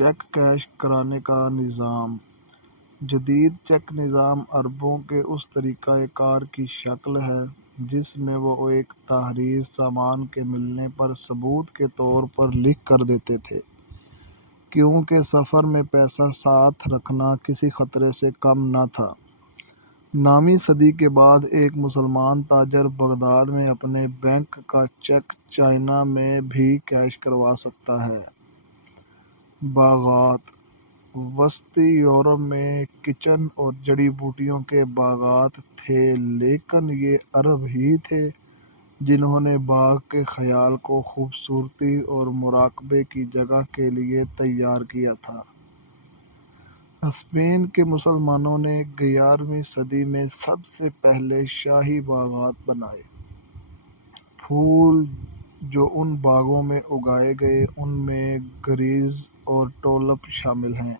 Check cash کرانے کا نظام۔ جدید چیک نظام عربوں کے اس طریقہ کار کی شکل ہے جس میں وہ ایک تحریر سامان کے ملنے پر ثبوت کے طور پر لکھ کر دیتے تھے، کیونکہ سفر میں پیسہ ساتھ رکھنا کسی خطرے سے کم نہ تھا۔ 9ویں صدی کے بعد ایک مسلمان تاجر بغداد میں اپنے بینک کا چیک چائنا میں بھی کیش کروا سکتا ہے۔ باغات۔ وسطی یورپ میں کچن اور جڑی بوٹیوں کے باغات تھے، لیکن یہ عرب ہی تھے جنہوں نے باغ کے خیال کو خوبصورتی اور مراقبے کی جگہ کے لیے تیار کیا تھا۔ اسپین کے مسلمانوں نے 11ویں صدی میں سب سے پہلے شاہی باغات بنائے۔ پھول جو ان باغوں میں اگائے گئے ان میں گریز اور ٹولپ شامل ہیں۔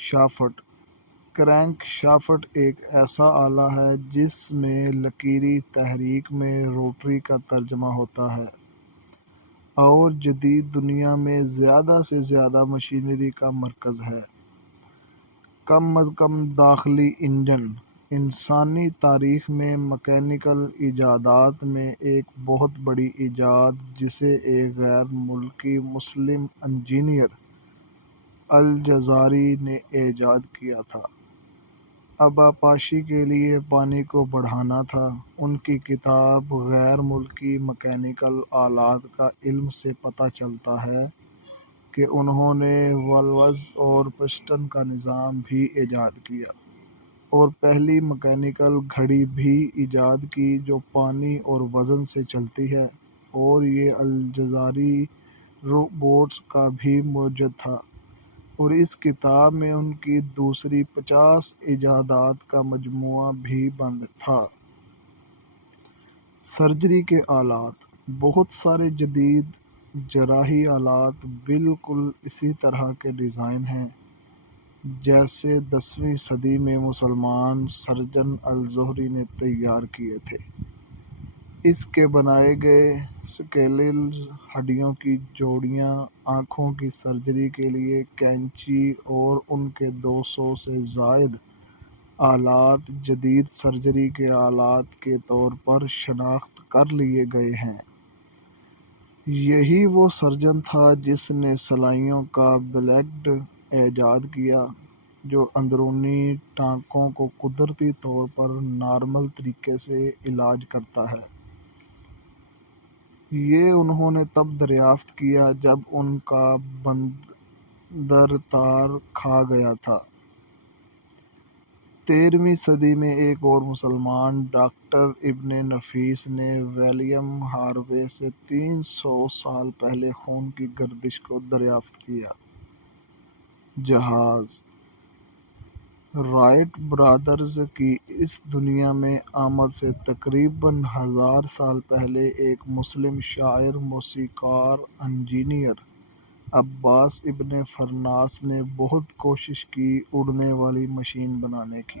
شافٹ۔ کرینک شافٹ ایک ایسا آلہ ہے جس میں لکیری تحریک میں روٹری کا ترجمہ ہوتا ہے اور جدید دنیا میں زیادہ سے زیادہ مشینری کا مرکز ہے۔ کم از کم داخلی انجن۔ انسانی تاریخ میں مکینیکل ایجادات میں ایک بہت بڑی ایجاد جسے ایک غیر ملکی مسلم انجینئر الجزائری نے ایجاد کیا تھا، آبپاشی کے لیے پانی کو بڑھانا تھا۔ ان کی کتاب غیر ملکی مکینیکل آلات کا علم سے پتہ چلتا ہے کہ انہوں نے والوز اور پسٹن کا نظام بھی ایجاد کیا اور پہلی مکینیکل گھڑی بھی ایجاد کی جو پانی اور وزن سے چلتی ہے، اور یہ الجزائری بوٹس کا بھی موجد تھا، اور اس کتاب میں ان کی دوسری 50 ایجادات کا مجموعہ بھی بند تھا۔ سرجری کے آلات۔ بہت سارے جدید جراحی آلات بالکل اسی طرح کے ڈیزائن ہیں جیسے 10ویں صدی میں مسلمان سرجن الزہری نے تیار کیے تھے۔ اس کے بنائے گئے سکیلز، ہڈیوں کی جوڑیاں، آنکھوں کی سرجری کے لیے کینچی اور ان کے 200 سے زائد آلات جدید سرجری کے آلات کے طور پر شناخت کر لیے گئے ہیں۔ یہی وہ سرجن تھا جس نے سلائیوں کا بلیڈ ایجاد کیا جو اندرونی ٹانکوں کو قدرتی طور پر نارمل طریقے سے علاج کرتا ہے۔ یہ انہوں نے تب دریافت کیا جب ان کا بندر تار کھا گیا تھا۔ 13ویں صدی میں ایک اور مسلمان ڈاکٹر ابن نفیس نے ولیم ہاروے سے 300 سال پہلے خون کی گردش کو دریافت کیا۔ جہاز۔ رائٹ برادرز کی اس دنیا میں آمد سے تقریباً 1000 سال پہلے ایک مسلم شاعر، موسیقار، انجینئر عباس ابن فرناس نے بہت کوشش کی اڑنے والی مشین بنانے کی،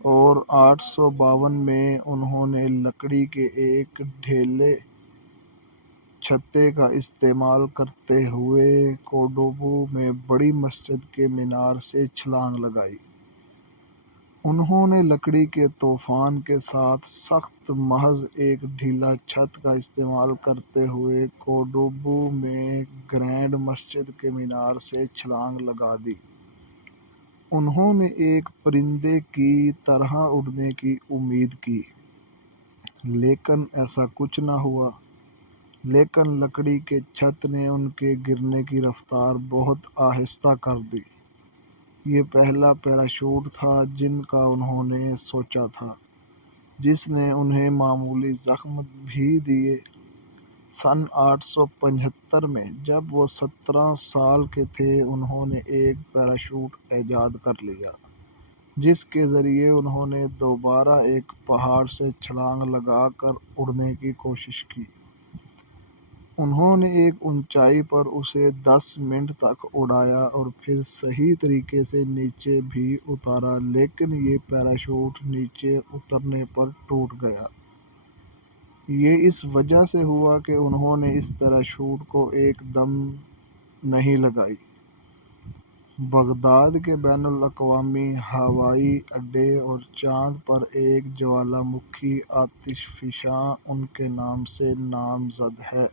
اور 852 میں انہوں نے لکڑی کے ایک ڈھیلے چھتے کا استعمال کرتے ہوئے کورڈوبا میں بڑی مسجد کے مینار سے چھلانگ لگائی۔ انہوں نے لکڑی کے طوفان کے ساتھ سخت محض ایک ڈھیلا چھت کا استعمال کرتے ہوئے کورڈوبا میں گرینڈ مسجد کے مینار سے چھلانگ لگا دی۔ انہوں نے ایک پرندے کی طرح اڑنے کی امید کی، لیکن ایسا کچھ نہ ہوا۔ لیکن لکڑی کے چھت نے ان کے گرنے کی رفتار بہت آہستہ کر دی۔ یہ پہلا پیراشوٹ تھا جن کا انہوں نے سوچا تھا، جس نے انہیں معمولی زخم بھی دیے۔ سن 875 میں جب وہ 17 سال کے تھے انہوں نے ایک پیراشوٹ ایجاد کر لیا جس کے ذریعے انہوں نے دوبارہ ایک پہاڑ سے چھلانگ لگا کر اڑنے کی کوشش کی۔ انہوں نے ایک اونچائی پر اسے 10 منٹ تک اڑایا اور پھر صحیح طریقے سے نیچے بھی اتارا، لیکن یہ پیراشوٹ نیچے اترنے پر ٹوٹ گیا۔ یہ اس وجہ سے ہوا کہ انہوں نے اس پیراشوٹ کو ایک دم نہیں لگائی۔ بغداد کے بین الاقوامی ہوائی اڈے اور چاند پر ایک جوالا مکھی آتش فشاں ان کے نام سے نامزد ہے۔